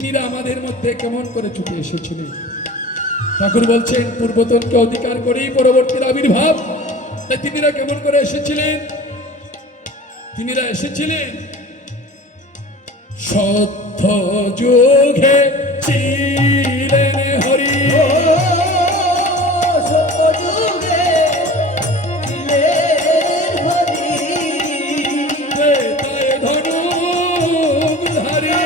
তিনিরা আমাদের মধ্যে কেমন করে ছুটে এসেছিলেন। ঠাকুর বলছেন পূর্বতনকে অধিকার করেই পরবর্তীর আবির্ভাব। তাই তিনিরা কেমন করে এসেছিলেন? তিনিরা এসেছিলেন সত্য যুগে ছিলেন হরি, সত্য যুগে ছিলেন হরি, ত্রেতায় ধনুকধারী।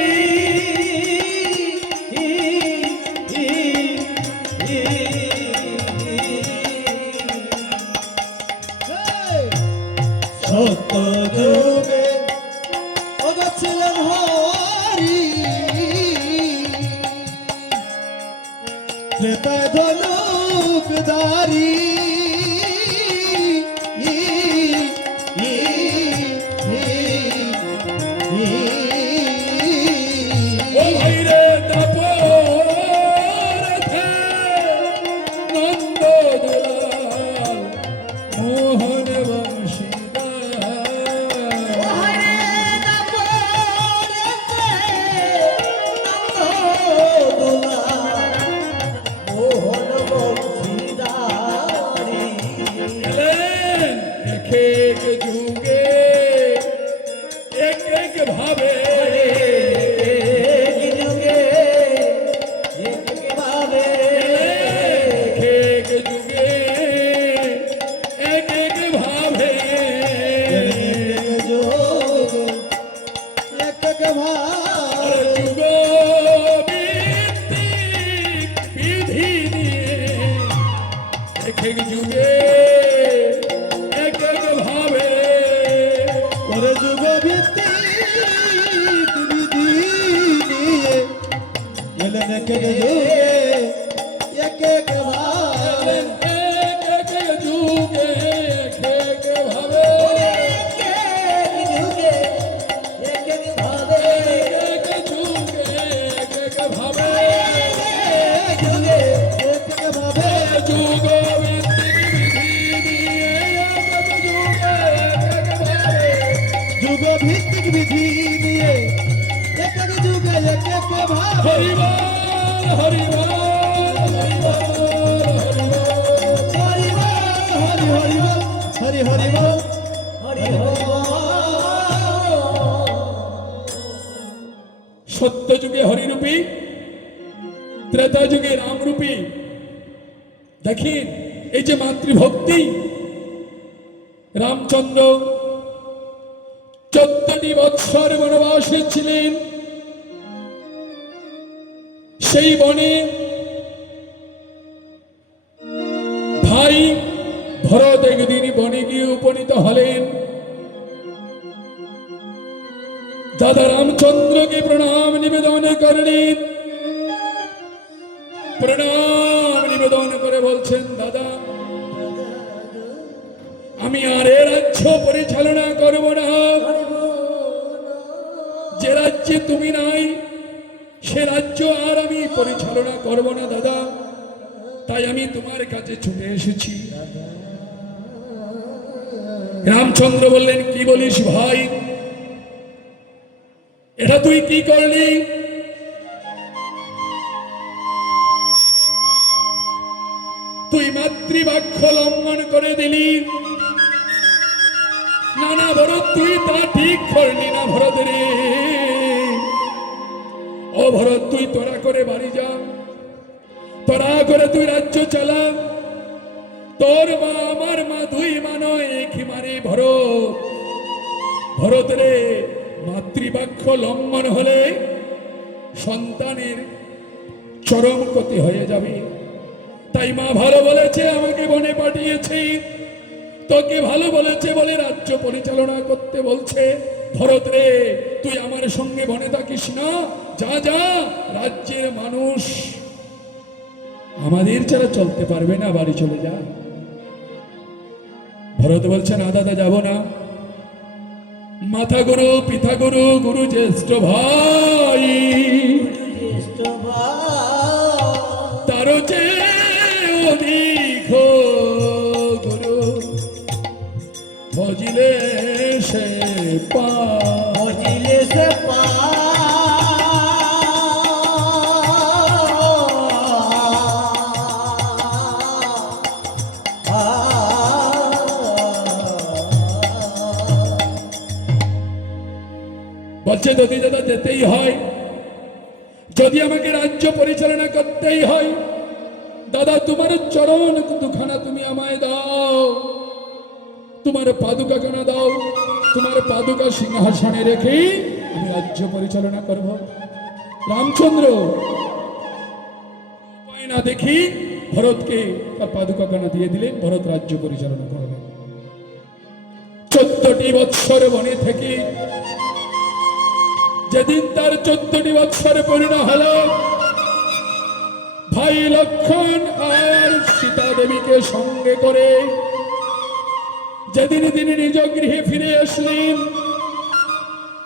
সত্য যুগে হরিরূপী, ত্রেতা যুগে রামরূপী। দেখেন এই যে মাতৃভক্তি, রামচন্দ্র 14টি বৎসর বনবাসে ছিলেন। সেই বনে ভাই ভরত একদিন বনে গিয়ে উপনীত হলেন। দাদা রামচন্দ্রকে প্রণাম নিবেদন করলেন। প্রণাম নিবেদন করে বলছেন, দাদা আমি আর এ রাজ্য পরিচালনা করব না। যে রাজ্যে তুমি নাই সে রাজ্য আর আমি পরিচালনা করব না দাদা। তাই আমি তোমার কাছে ছুটে এসেছি। রামচন্দ্র বললেন, কি বলিস ভাই, এটা তুই কি করলি? তুই মাতৃবাক্য লঙ্ঘন করে দিলি। না না ভরত, তুই তা ঠিক করলি না ভরত রে। ও ভরত, তুই তোরা করে বাড়ি যা, তোরা করে তুই রাজ্য চালা। তোর মা আমার মা, দুই মা নয় একই মারে ভরত। ভরত রে, মাতৃবাক্য লঙ্ঘন হলে সন্তানের চরম ক্ষতি হয়ে যাবে। তাই মা ভালো বলেছে, আমাকে বনে পাঠিয়েছে। তোকে ভালো বলেছে বলে রাজ্য পরিচালনা করতে বলছে। ভরত রে, তুই আমার সঙ্গে বনে থাকিস না। যা যা, রাজ্যের মানুষ আমাদের ছাড়া চলতে পারবে না, বাড়ি চলে যা। ভরত বলছে, না দাদা যাব না। মাথা গুরু, পিতা গুরু, গুরু জ্যেষ্ঠ ভাই, তারও চেয়ে অধিক গুরু ভজিলে সে পা, ভজিলে সে পা। বলছে যদি দাদা যেতেই হয়, যদি আমাকে রাজ্য পরিচালনা করতেই হয়, দাদা তোমার চরণ দুখানা তুমি আমায় দাও, তোমার পাদুকা কেন দাও, তোমার পাদুকা সিংহাসনে রেখে আমি রাজ্য পরিচালনা করব। রামচন্দ্র উপায় না দেখি ভরতকে তার পাদুকা কেন দিয়ে দিলেন, ভরত রাজ্য পরিচালনা করবেন। 14টি বৎসর বনে থেকে যেদিন তার 14টি বৎসর পূর্ণ হলো, ভাই লক্ষণ আর সীতা দেবীকে সঙ্গে করে যেদিন তিনি নিজ গৃহে ফিরে আসলেন,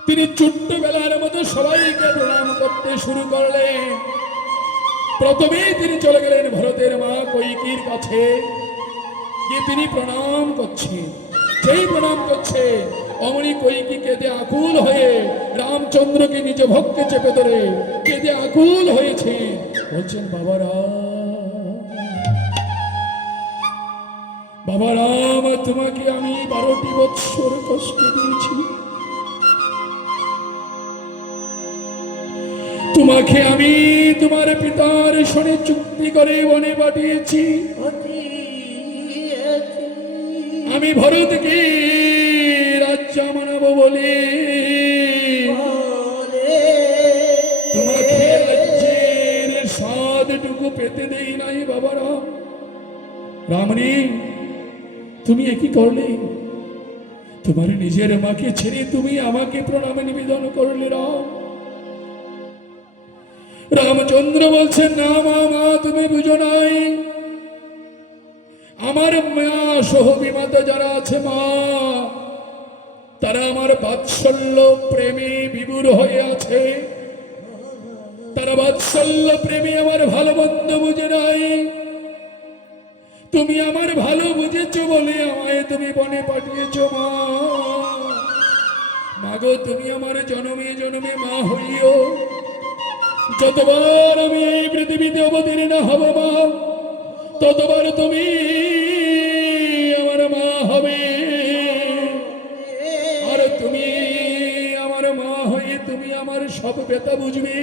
তিনি ছোট্টবেলার মতো সবাইকে প্রণাম করতে শুরু করলেন। প্রথমেই তিনি চলে গেলেন ভরতের মা কৈকির কাছে, গিয়ে তিনি প্রণাম করছেন। যেই প্রণাম করছে অমনি কৈকি কেঁদে আকুল হয়ে রামচন্দ্রকে নিজ ভক্তে চেপে ধরে কেঁদে আকুল হয়েছে, বলছেন বাবা রাম, বাবা রাম, তোমাকে আমি 12টি বৎসর কষ্ট দিয়েছি, তোমাকে আমি তোমার পিতার সনে চুক্তি করে বনে পাঠিয়েছি। আমি ভরতকে রাজ্য মানাবো বলে তোমাকে রাজ্যের স্বাদটুকু পেতে দেই নাই বাবা রাম। রামনি, তুমি একই করলে, তোমার নিজের মাকে ছেড়ে তুমি আমাকে প্রণাম নিবেদন করলে রাম। রামচন্দ্র বলছেন না মা, মা তুমি বুঝো নাই, আমার মা সহ বিমাতা যারা আছে মা, তারা আমার বাৎসল্য প্রেমে বিভোর হয়ে আছে, তারা বাৎসল্য প্রেমে আমার ভালো মন্দ বুঝে নাই। তুমি আমার ভালো বুঝেছো বলে আমায় তুমি বনে পাঠিয়েছো মা। মাগো তুমি আমার জনমে জনমে মা হইও, যতবার আমি এই পৃথিবীতে অবতীর্ণ হব মা, ততবার তুমি আমার মা হবে। আর তুমি আমার মা হয়ে তুমি আমার সব ব্যথা বুঝবে।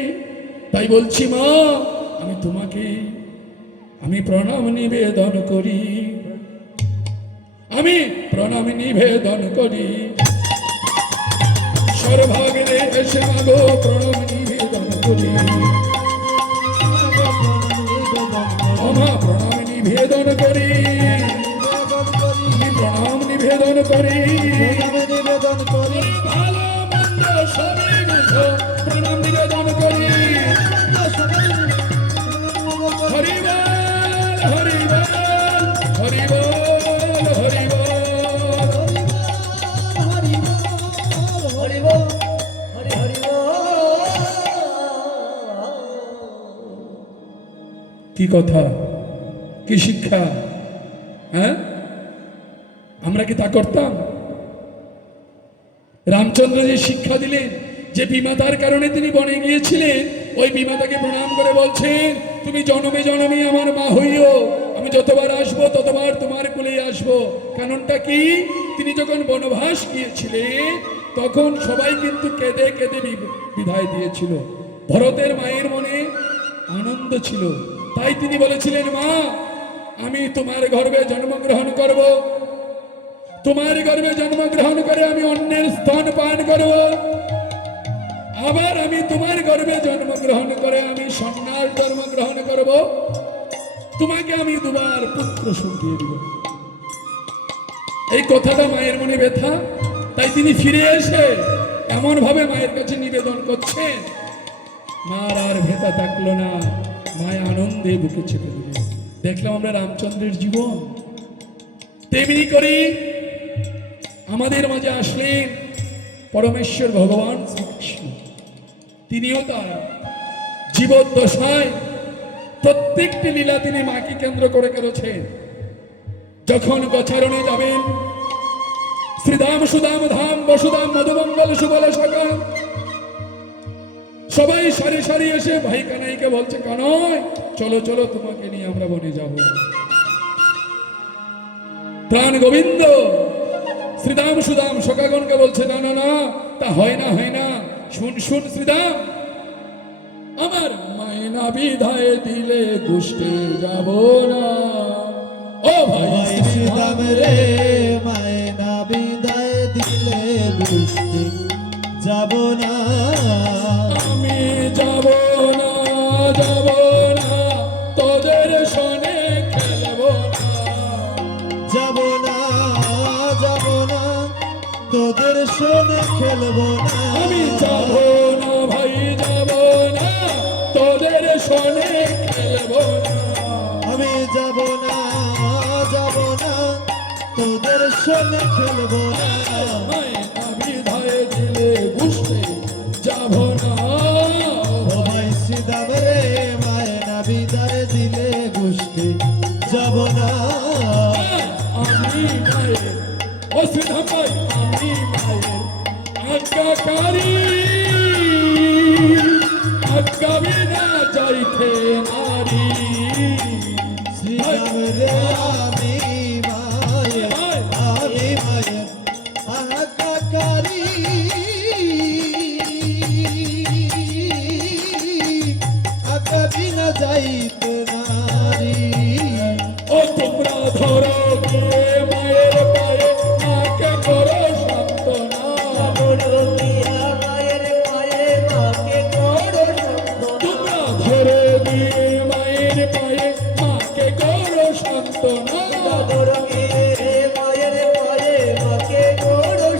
তাই বলছি মা, আমি তোমাকে আমি প্রণাম নিবেদন করি, আমি প্রণাম নিবেদন করি। সর্বভাগে এসে মাগো প্রণাম নিবেদন করি, মা প্রণাম নিবেদন করি, প্রণাম নিবেদন করি। ভালো মন্দ সবই বুঝো, প্রণাম নিবেদন করি। হরি বল হরি বল হরি বল হরি বল। কি কথা, কি শিক্ষা, হ্যাঁ? আমরা কি তা করতাম? রামচন্দ্র যে শিক্ষা দিলেন, যে বিমাতার কারণে তিনি বনে গিয়েছিলেন, ওই বিমাতাকে প্রণাম করে বলছেন তুমি জনমে জনমে আমার মা হইও, আমি যতবার আসবো ততবার তোমার কোলে আসবো। কারণটা কি? তিনি যখন বনবাস গিয়েছিলেন তখন সবাই কিন্তু কেঁদে কেঁদে বিদায় দিয়েছিল। ভরতের মায়ের মনে আনন্দ ছিল, তাই তিনি বলেছিলেন মা আমি তোমার গর্ভে জন্মগ্রহণ করব, তোমার গর্ভে জন্মগ্রহণ করে আমি অন্যের স্তন পান করব, আবার আমি তোমার গর্ভে জন্মগ্রহণ করে আমি সন্ন্যাস জন্মগ্রহণ করব, তোমাকে আমি দুবার পুত্র সুখ দিয়ে দিব। এই কথাটা মায়ের মনে ব্যথা, তাই তিনি ফিরে এসে এমন ভাবে মায়ের কাছে নিবেদন করছেন, মার আর ভেতা থাকলো না, মায় আনন্দে বুকে চেপে দিল। দেখলাম আমরা রামচন্দ্রের জীবন। তেমনি করি আমাদের মাঝে আসলেন পরমেশ্বর ভগবান শ্রীকৃষ্ণ। তিনিও তার জীবদ্দশায় প্রত্যেকটি লীলা তিনি মাকে কেন্দ্র করে করেছেন। যখন গোচারণে যাবেন, শ্রীধাম সুদাম ধাম বসুধাম মধুমঙ্গল সুবল সকাল, সবাই সারি সারি এসে ভাই কানাইকে বলছে কানাই চলো চলো তোমাকে নিয়ে আমরা বনে যাব। প্রাণ গোবিন্দ শ্রীদাম সুদাম সকাগণকে বলছে না না না, তা হয় না হয় না, শুন শুন শ্রীদাম, আমার মায়না বিধায় দিলে গুষ্টে যাব না। ও ভাই ভাই শ্রীদাম শ্রীরাম রে মায়না বিদায় দিলে বুঝতে যাব না। আমি যাব না, যাব না, তোদের সনে খেলব না। যাব না, যাব না, তোদের সঙ্গে খেলবো না। আমি যাব না ভাই, যাব না, তোদের সনে খেলব না। আমি যাব না, যাব না, তোদের সঙ্গে খেলবো না। মায়না বিধায় দিলে গুষ্টে যাব না। ও ভাই শ্রীরাম রে মায়না বিদায় দিলে বুঝতে যাব না। আমি মায়ের, ও শ্রীধাম ভাই, আমি মায়ের আজ্ঞাকারী, আজ্ঞা বিনা যাইতে নারী। শ্রীরাম রে আমি মায়ের, আমি মায়ের আজ্ঞাকারী, আজ্ঞা বিনা যাইতে নারী। ও তোমরা ধরো গিয়ে মায়ের পায়ে, মাকে করো সান্ত্বনা। তোমরা ধরো গিয়ে মায়ের পায়ে, মাকে করো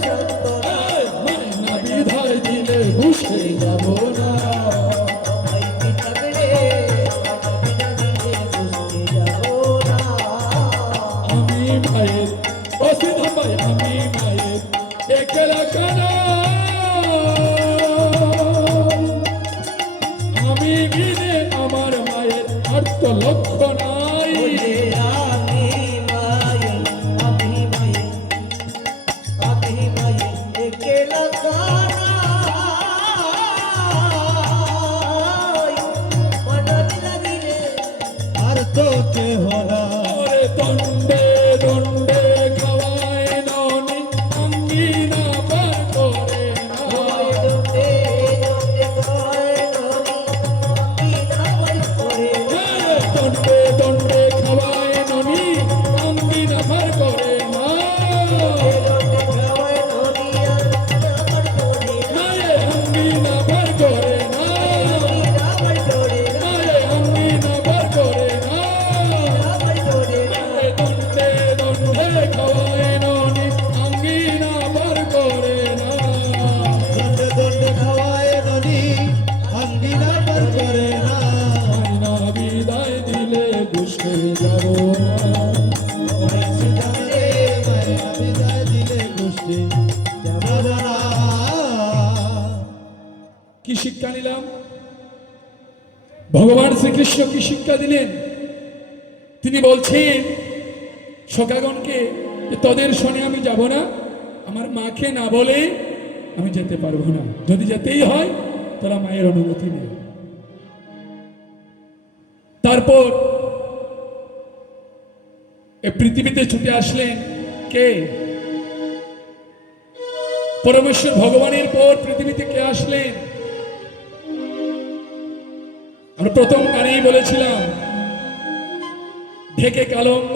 সান্ত্বনা। মায়না বিধায় দিলে ঘুষে যাব না। আমি মায়ের, ও শ্রীধাম ভাই, আমি মায়ের একলা কানা। আমি বিনে আমার মায়ের আর তো লক্ষ্য নাই। আর তো কেহ না। ওরে দণ্ডে দণ্ডে খাওয়ায় ননি, আঙ্গিনা পার করে না। দণ্ডে দণ্ডে খাওয়ায় ননি, আঙ্গিনা পার করে না। মায়ে আঙ্গিনা পার করে না। মায়ে আঙ্গিনা পার করে না। দণ্ডে দণ্ডে খাওয়ায় ননি, আঙ্গিনা পার করে না। দণ্ডে দণ্ডে খাওয়ায় ননি, আঙ্গিনা পার করে না। মায়না বিদায় দিলে ঘুষে যাব না। ওরে শ্রীরাম রে মায়না বিদায় দিলে গোষ্ঠী যাব না। কি শিক্ষা নিলাম? ভগবান শ্রীকৃষ্ণ কি শিক্ষা দিলেন? তিনি বলছেন সখাগণকে যে তোদের শোনে আমি যাব না, আমার মাকে না বলে আমি যেতে পারবো না। যদি যেতেই হয় তোরা মায়ের অনুমতি নেই। তারপর এ পৃথিবীতে ছুটে আসলেন কে? পরমেশ্বর ভগবানের পর পৃথিবীতে কে আসলেন? আমরা প্রথম গানেই বলেছিলাম ঢেকে কালঙ্গ।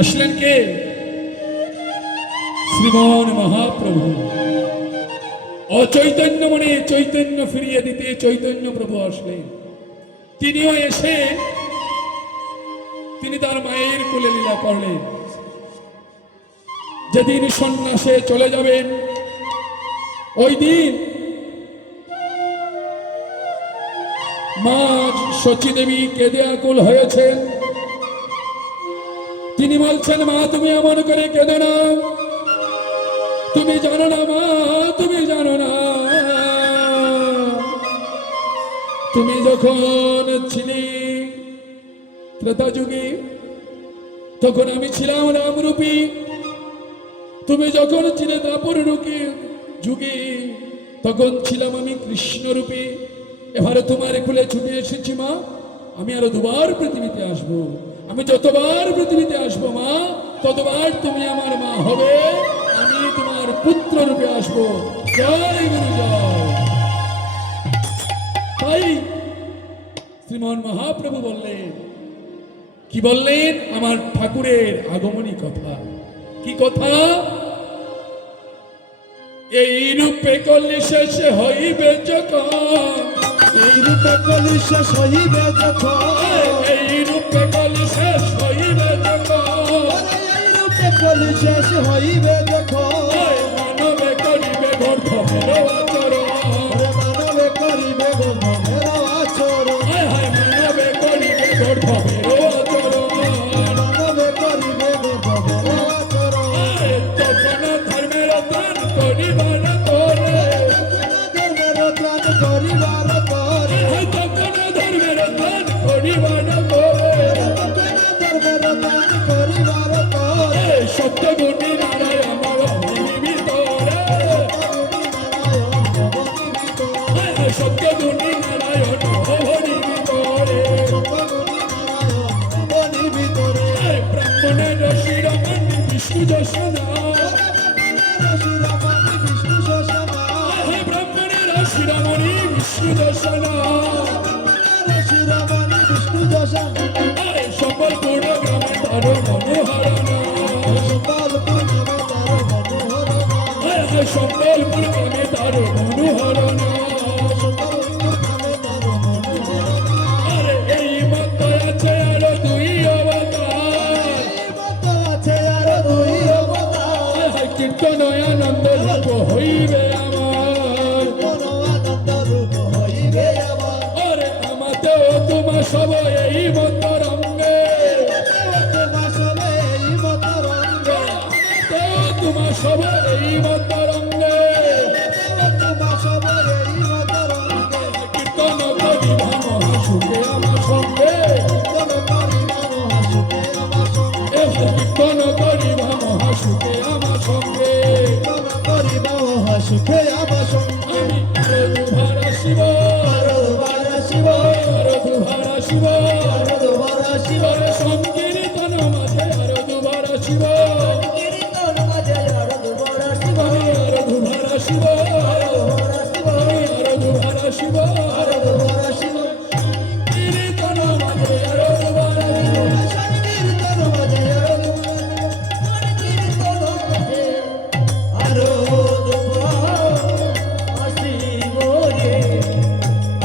আসলেন কে? শ্রীমন মহাপ্রভু। অচৈতন্য মনে চৈতন্য ফিরিয়ে দিতে চৈতন্য প্রভু আসলেন। তিনিও এসে তিনি তার মায়ের কোলে লীলা করলেন। যেদিন সন্ন্যাসে চলে যাবেন ওই দিন মা শচী দেবী কেঁদে আকুল হয়েছেন। তিনি বলছেন, মা তুমি এমন করে কেঁদো না, তুমি জানো না মা, তুমি জানো না, তুমি যখন ছিলি ত্রেতা যুগে তখন আমি ছিলাম রামরূপী, তুমি যখন ছিলে দাপর যুগে তখন ছিলাম আমি কৃষ্ণরূপী। এবারে তোমার কোলে ছুটে এসেছি মা, আমি আরো দুবার পৃথিবীতে আসবো। আমি যতবার পৃথিবীতে আসবো মা, ততবার তুমি আমার মা হবে, আমি তোমার পুত্র রূপে আসবো। জয় গুরু জয়। তাই শ্রীমান মহাপ্রভু বললেন, কি বললেন? আমার ঠাকুরের আগমনী কথা। কি কথা? এই রূপে কলি শেষ হইবে যখন, এই রূপে কলি শেষ হইবে যখন, এই রূপে কলি শেষ হইবে যখন, এই রূপে কলি শেষ হইবে যখন, মানবে করিবে গর্ধবের আচরণ, মানবে করিবে গর্ধবের আচরণ, মানবে করিবে গর্ধবের আচরণ, মানবে করিবে গর্ধবের আচরণ, তখন ধর্মের ত্রাণ করিবার করে, ধর্মের ত্রাণ করিবার পরে, তখন ধর্মের ত্রাণ করিবার করে, ধর্মের ত্রাণ করিবার পরে, সপ্তগুণী নারায়ণ ভবনী ভিতরে, সপ্তগুণী নারায়ণ ভবনী ভিতরে, ব্রাহ্মণের শিরোমণি বিষ্ণু যশনা, ব্রাহ্মণের শিরোমণি বিষ্ণু যশনা, সম্বলপুর গ্রামে তার মনোহরণা, সম্বলপুর গ্রামে তার মনোহরণা, আরে এই মত আছে আরো দুই অবতার, কীর্তনয় আনন্দ রূপ হইবে আমার, আরে আমাতেও তোমা সব এই মতরঙ্গে, আমাতেও তোমা সব এই মতরঙ্গে, কীর্তন করিবা মহাসুখে আমার সঙ্গে, কীর্তন করিবা মহাসুখে আমার সঙ্গে, সুখে আমার সঙ্গে আমি আরো দুভারা শিব, আরো দুভারা শিব, আরে সংকীর্তন মাঝে আরো দুভারা শিব, আমি আরো দুভারা শিব, আমি আরো দুভারা শিব, কীর্তন মাঝে আরো দুভারা শিব,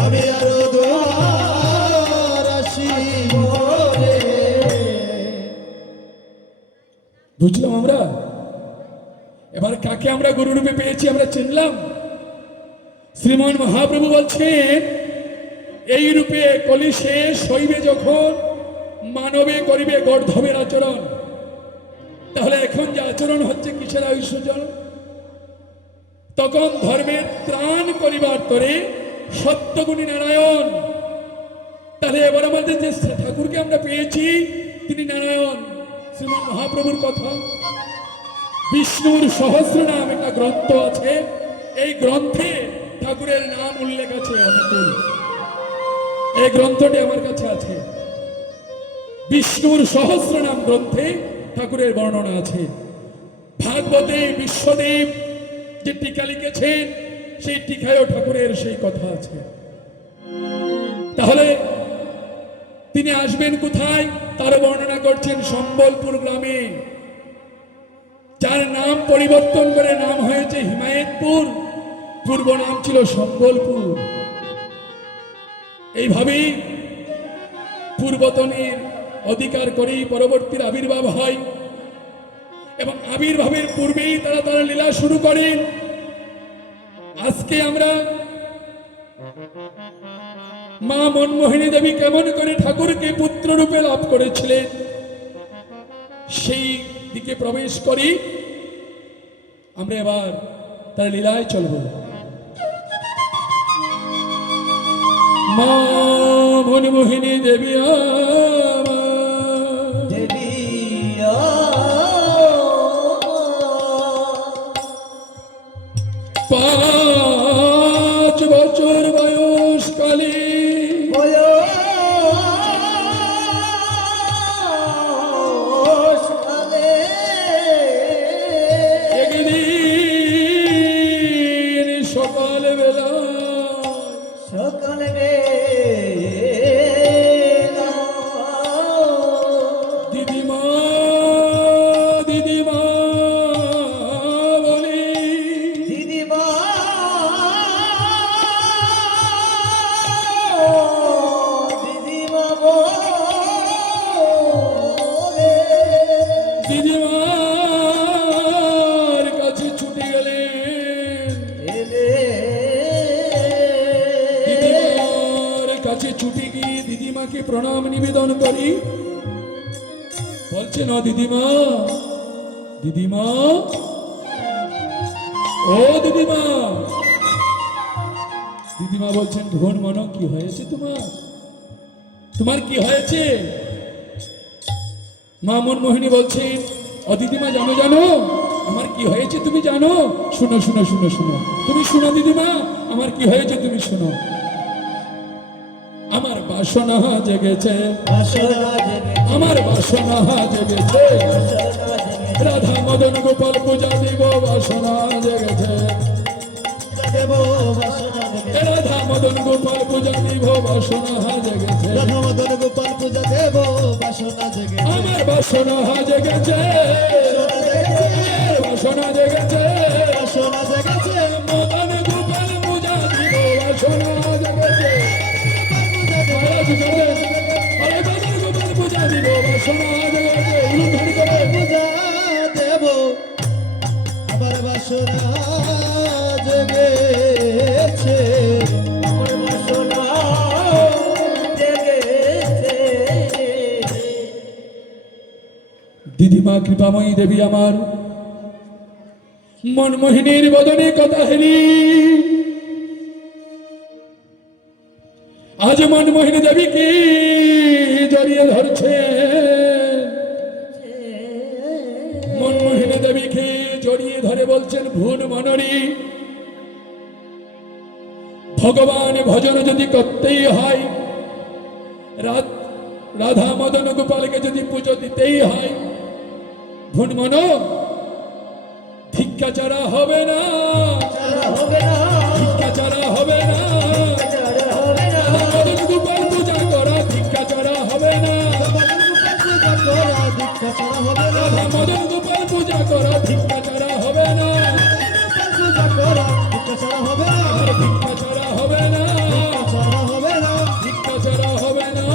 আমি আরো দুয়ার আসিব রে। বুঝলাম আমরা। এবার কাকে আমরা গুরুরূপে পেয়েছি আমরা চিনলাম। শ্রীমান মহাপ্রভু বলছেন, এই রূপে কলি শেষ হইবে যখন, মানবে করিবে গর্ধবের আচরণ। তাহলে এখন যে আচরণ হচ্ছে কিসের ঐশ্বর্য? তখন ধর্মের ত্রাণ করিবার তরে সত্যগুণী নারায়ণ। তাহলে এবার আমাদের যে ঠাকুরকে আমরা পেয়েছি তিনি নারায়ণ। শ্রীমান মহাপ্রভুর কথা, বিষ্ণুর সহস্র নাম একটা গ্রন্থ আছে, এই গ্রন্থে ঠাকুরের নাম উল্লেখ আছে অনুকূল। এই গ্রন্থটি আমার কাছে আছে, বিষ্ণুর সহস্র নাম গ্রন্থে ঠাকুরের বর্ণনা আছে। ভাগবতে বিশ্বদেব যে টিকা লিখেছেন সেই টিকায়ও ঠাকুরের সেই কথা আছে। তাহলে তিনি আসবেন কোথায় তার বর্ণনা করছেন সম্বলপুর গ্রামে, যার নাম পরিবর্তন করে নাম হয়েছে হিমায়তপুর, পূর্ব নাম ছিল সম্বলপুর। এইভাবেই পূর্বতনের অধিকার করেই পরবর্তীর আবির্ভাব হয়, এবং আবির্ভাবের পূর্বেই তারা তারা লীলা শুরু করেন। আজকে আমরা মা মনমোহিনী দেবী কেমন করে ঠাকুরকে পুত্র রূপে লাভ করেছিলেন সেই দিকে প্রবেশ করি। আমরা এবার তার লীলায় চলব। মা মনমোহিনী দেবী পাঁচ বছর বয়সকালে একদিন সকাল বেলা দিদিমা দিদিমা বলি দিদিমা দিদিমা বলে দিদিমার কাছে ছুটে গেলেন এলে দিদিমার কাছে ছুটে গিয়ে দিদিমাকে প্রণাম নিবেদন করি বলছেন ও দিদিমা দিদিমা ও দিদিমা দিদিমা বলছেন ভুবন মন কি হয়েছে তোমার তোমার কি হয়েছে মা মনমোহিনী বলছেন ও দিদিমা জানো জানো আমার কি হয়েছে তুমি জানো শুনো শুনো শুনো শুনো তুমি শুনো দিদিমা আমার কি হয়েছে তুমি শুনো আমার বাসনা জেগেছে বাসনা জেগে আমার বাসনা জেগেছে বাসনা জেগে রাধা মদন গোপাল পূজা দিব বাসনা জেগেছে দেব বাসনা জেগে রাধা মদন গোপাল পূজা দিব বাসনা জেগেছে রাধা মদন গোপাল পূজা দেব বাসনা জেগে আমার বাসনা জেগেছে বাসনা জেগেছে বাসনা জেগেছে মদন গোপাল পূজা দিব বাসনা জেগেছে মহারাজ বলেন, আরে মদন গোপাল পূজা দিব বাসনা জেগেছে উলু ধরি করে পূজা দেব আবার বাসনা জেগেছে আমার বাসনা জেগেছে দিদিমা কৃপাময়ী দেবী আমার মনমোহিনীর বদনে কথা হেরি আজ মনমোহিনী দেবীকে জড়িয়ে ধরছে মনমোহিনী দেবীকে জড়িয়ে ধরে বলছেন ভুন মনরি ভগবান ভজন যদি করতেই হয় রাধা মদন গোপালকে যদি পুজো দিতেই হয় ভুন মন ভিক্ষা ছাড়া হবে না চারা হবে না ভিক্ষা ছাড়া হবে না চারা হবে না রাধা মদন গোপাল পূজা করা ভিক্ষা ছাড়া হবে না পূজা করা দীক্ষা ছাড়া হবে না রাধা মদন গোপাল পূজা করা ভিক্ষা ছাড়া হবে না পূজা করা দীক্ষা ছাড়া হবে না আর ভিক্ষা ছাড়া হবে না ছাড়া হবে না ভিক্ষা ছাড়া হবে না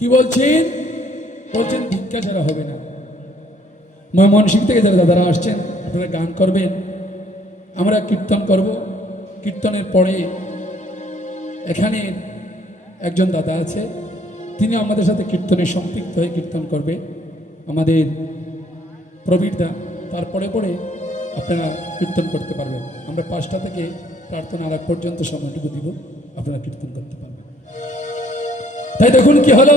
কি বলছেন বলছেন ভিক্ষা ছাড়া হবে না ময়মনসিংহ থেকে যারা দাদারা আসছেন আপনারা গান করবেন আমরা কীর্তন করব কীর্তনের পরে এখানে একজন দাদা আছে তিনি আমাদের সাথে কীর্তনে সম্পৃক্ত হয়ে কীর্তন করবে আমাদের প্রবীরদা তারপরে পরে আপনারা কীর্তন করতে পারবেন আমরা 5টা থেকে প্রার্থনা আগ পর্যন্ত সময়টুকু দিব আপনারা কীর্তন করতে পারবেন। তাই দেখুন কি হলো,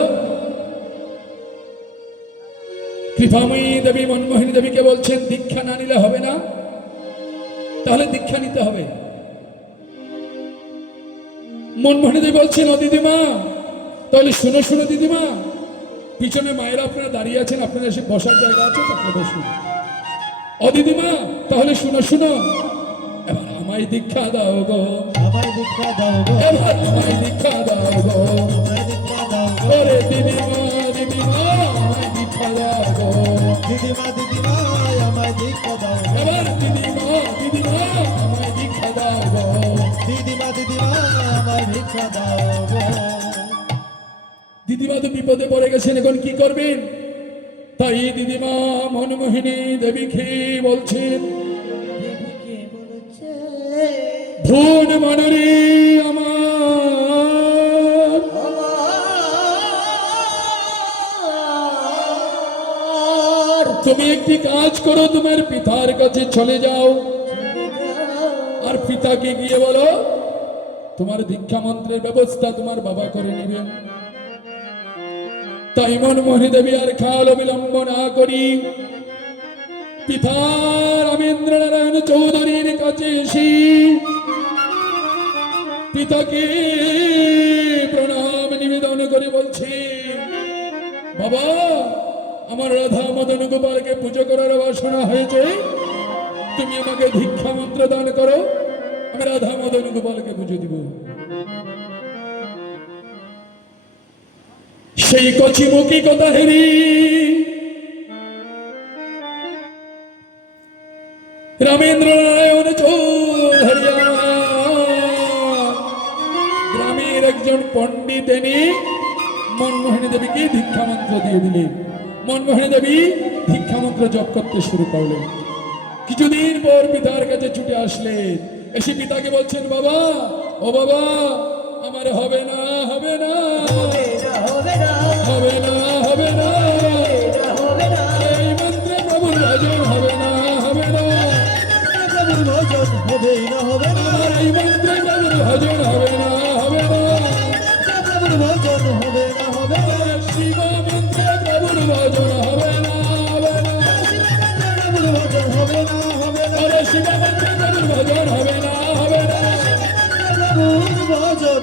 কৃপাময়ী দেবী মনমোহিনী দেবীকে বলছেন দীক্ষা না নিলে হবে না, তাহলে দীক্ষা নিতে হবে। মনমোহিনী দেবী বলছেন ও দিদিমা, তাহলে শুনো শুনো দিদিমা, পিছনে মায়েরা আপনারা দাঁড়িয়ে আছেন, আপনারা এসে বসার জায়গা আছে, তাকে বসুন। ও দিদিমা, তাহলে শুনো শুনো, এবার আমায় দীক্ষা দাও গো, আমায় দীক্ষা দাও গো, এবার আমায় দীক্ষা দাও গো, আমায় দীক্ষা দাও গো, ওরে দিদিমা দিদিমা আমায় দীক্ষা দাও গো, দিদিমা দিদিমা আমায় দীক্ষা দাও গো, এবার দিদিমা দিদিমা আমায় দীক্ষা দাও গো। দিদিমা দিদিমা আমায় দীক্ষা দাও গো। দিদিমা তো বিপদে পড়ে গেছেন, এখন কি করবেন? তাই দিদিমা মনমোহিনী দেবীকে বলছেন, দেবীকে বলেছে ভুন মনুরি আমার, আমার তুমি একটি কাজ করো, তোমার পিতার কাছে চলে যাও, আর পিতাকে গিয়ে বলো তোমার দীক্ষা মন্ত্রের ব্যবস্থা তোমার বাবা করে নেবেন। তাই মনমোহিনী দেবী আর কাল বিলম্ব না করি পিতা রামেন্দ্র নারায়ণ চৌধুরীর কাছে এসে পিতাকে প্রণাম নিবেদন করে বলছি, বাবা আমার রাধা মদন গোপালকে পুজো করার বাসনা হয়েছে, তুমি আমাকে দীক্ষা মন্ত্র দান করো, আমি রাধা মদন গোপালকে পুজো দিব। সেই কচিমুখী কথা হেরি রামেন্দ্র নারায়ণ চৌধুরী গ্রামের একজন পণ্ডিত এনে মনমোহিনী দেবীকে দীক্ষা মন্ত্র দিয়ে দিলেন। মনমোহিনী দেবী দীক্ষা মন্ত্র জপ করতে শুরু করলেন। কিছুদিন পর পিতার কাছে ছুটে আসলেন, এসে পিতাকে বলছেন, বাবা ও বাবা আমার হবে না হবে না হবে না হবে না, এই মন্ত্রে প্রভুর ভজন হবে না হবে না, প্রভুর ভজন হবেই না হবে না, আমার এই মন্ত্রে প্রভুর ভজন হবে না হবে না, প্রভুর ভজন হবে না হবে না, শিব মন্ত্রে প্রভুর ভজন হবে না হবে না, প্রভুর ভজন হবে না হবে না, আরে শিব মন্ত্রে প্রভুর ভজন হবে না হবে না, প্রভুর ভজন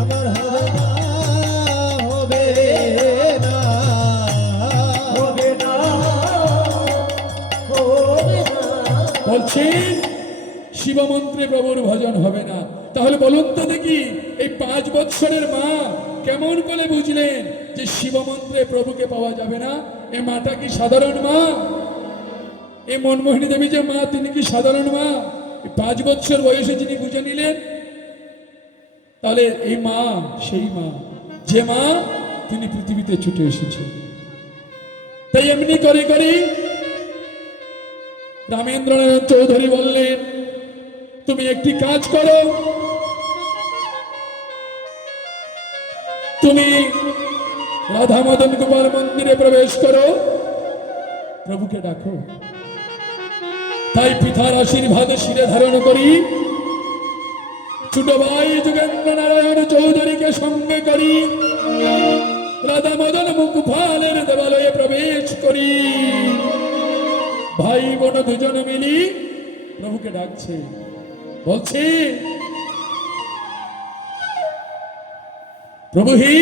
আমার হবে না হবে না হবে না হবে না। বলছেন শিব মন্ত্রে প্রভুর ভজন হবে না। তাহলে বলুন তো দেখি, এই 5 বৎসরের মা কেমন করে বুঝলেন যে শিব মন্ত্রে প্রভুকে পাওয়া যাবে না? এ মাটা কি সাধারণ মা? এই মনমোহিনী দেবী যে মা, তিনি কি সাধারণ মা? 5 বৎসর বয়সে যিনি বুঝে নিলেন, তাহলে এই মা সেই মা, যে মা তিনি পৃথিবীতে ছুটে এসেছে। তাই এমনি করে করে রামেন্দ্র নারায়ণ চৌধুরী বললেন, তুমি একটি কাজ করো, তুমি রাধা মদন গোপাল মন্দিরে প্রবেশ করো, প্রভুকে ডাকো। তাই পিতার আশীর্বাদ শিরে ধারণ করি ছোট ভাই যোগেন্দ্র নারায়ণ চৌধুরীকে সঙ্গে করি রাধা মদন গোপালের দেবালয়ে প্রবেশ করি। ভাই বোন দুজন মিলি প্রভুকে ডাকছে, বলছে, প্রভু হি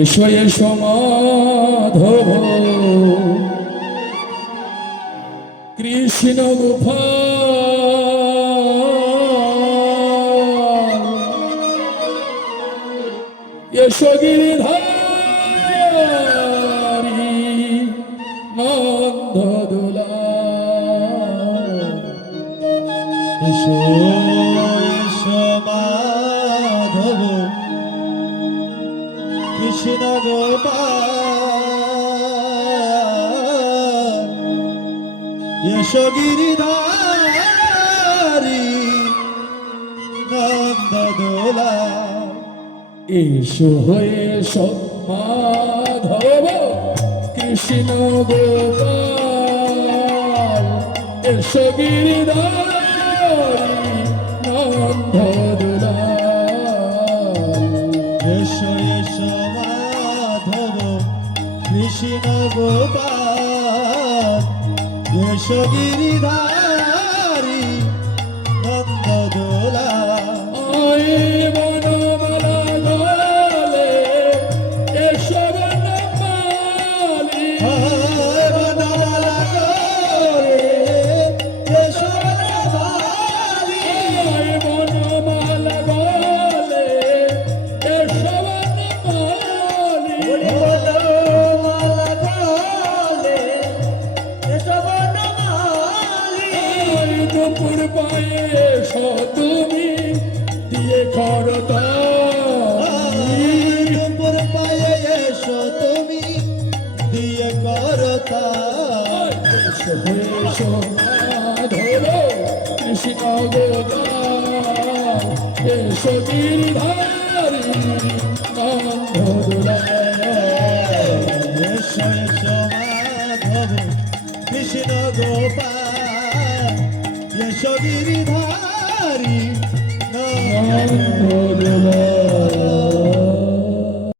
এসো এসো মাধব কৃষ্ণ গোপাল, এসো গিরিধারী নন্দ দুলাল, এসো এসো মাধব কৃষ্ণ গোপাল, এসো গিরিধারী নন্দ দোলা, এসো এসো মাধব কৃষ্ণ গোপাল, এসো গিরিধারী নন্দ দুলাল। এসো এসো মাধব কৃষ্ণ গোপাল, এসো গিরিধারী নন্দ দোলা। আয় বনমালা গলে এসো বনমালী। বনমালা করে এসো বনমালী। আয় বনমালা গলে এসো বনমালী। বনমালা করে এসো বনমালী। আয় দুপুর পায়ে এসো তুমি দিয়ে করতালি। দুপুর পায়ে এসো তুমি দিয়ে করতা। এসো এসো মাধব কৃষ্ণ গোপাল, এসো গিরিধারী নন্দ দুলাল। এসো এসো মাধব কৃষ্ণ গোপাল, এসো গিরিধারী নন্দ নন্দ দুলাল।